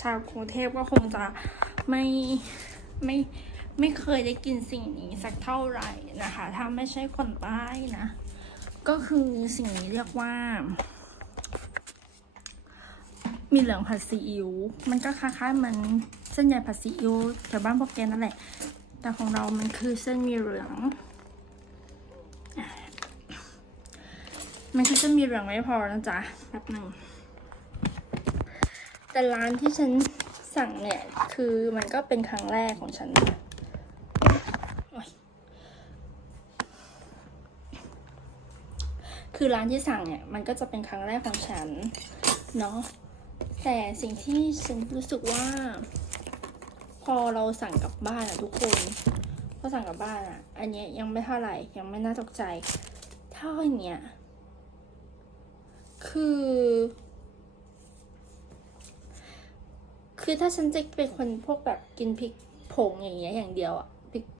ชาวกรุงเทพก็คงจะไม่ไม่ไม่เคยได้กินสิ่งนี้สักเท่าไหร่นะคะ ถ้าไม่ใช่คนใต้นะ ก็คือสิ่งนี้เรียกว่า มีเหลืองผัดซีอิ๊วมันก็คล้ายๆมันเส้นใหญ่ผัดซีอิ๊วแถวบ้านพวกแกนั่นแหละ แต่ของเรามันคือเส้นมีเหลือง มันคือเส้นมีเหลืองไม่พอนะจ๊ะแป๊บหนึ่ง แต่ร้านที่ฉันสั่งเนี่ย คือมันก็เป็นครั้งแรกของฉันคือร้านที่สั่งเนี่ย มันก็จะเป็นครั้งแรกของฉัน เนาะแต่สิ่งที่ฉันรู้สึกว่า พอเราสั่งกลับบ้านอะทุกคนพอสั่งกลับบ้านอะอันเนี้ยยังไม่เท่าไหร่ยังไม่น่าตกใจ เท่าอันเนี้ยคือ คือถ้าฉันจะเป็นคนพวกแบบกินพริกผงอย่างเงี้ยอย่างเดียวอะพริก